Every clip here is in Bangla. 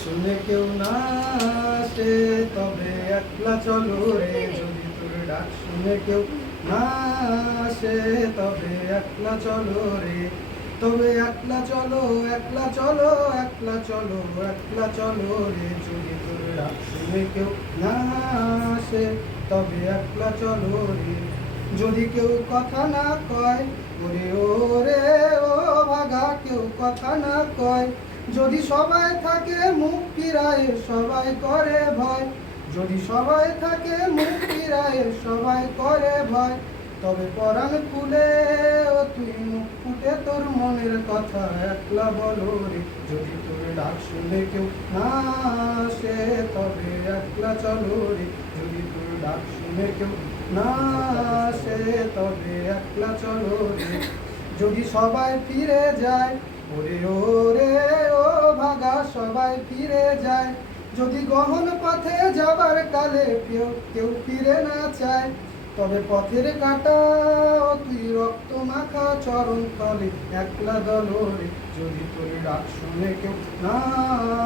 শুনে কেউ না আসে তবে একলা চলো রে, যদি তোর ডাক শুনে কেউ না আসে তবে একলা চলো রে, তবে একলা চলো একলা চলো একলা চলো একলা চলো রে, যদি তোর ডাক শুনে কেউ না আসে তবে একলা চলো রে। যদি কেউ কথা না কয় ওরে ওরে ও ভাগা, কেউ কথা না কয়, যদি সবাই থাকে মুখ ফিরায় সবাই করে ভয়, যদি সবাই থাকে মুখ ফিরায় সবাই করে ভয়, তবে পরাণ খুলে ও তুই মুখ ফুটে তোর মনের কথা একলা বলো রে, যদি তোর ডাক শুনে কেউ না আসে তবে একলা চলো রে, যদি তোর ডাক শুনে কেউ না আসে তবে একলা চলো রে। যদি সবাই ফিরে যায় ওরে ওরে ও ভাগা, সবাই ফিরে যায়, যদি গহন পথে যাবার কালে কেউ কেউ ফিরে না চায়, তবে পথের কাটা ও তুই রক্ত মাখা চরণ তলে একলা দলরে, যদি তোর ডাক শুনে কেউ না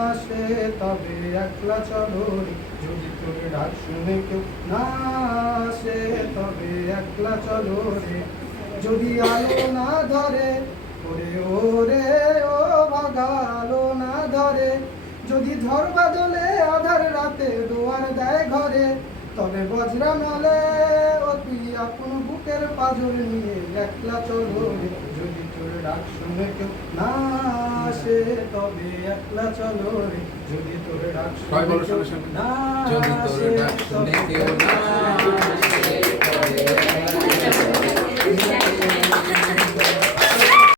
আসে তবে একলা চলো রে, যদি তোর ডাক শুনে কেউ না আসে তবে একলা চলো রে। যদি আলো না ধরে ওরে ওরে ও ভাগা, আলো না ধরে, যদি ঝড় বাদলে আধার রাতে দোয়ার দেয় ঘরে, তবে বজ্রা নলে ও তুই আপন বুকের পাঁজর নিয়ে একলা চলো রে, যদি তোর ডাক শুনে কেউ না আসে তবে একলা চলো রে, যদি তোর ডাক শুনে কেউ না আসে তবে একলা চলো রে।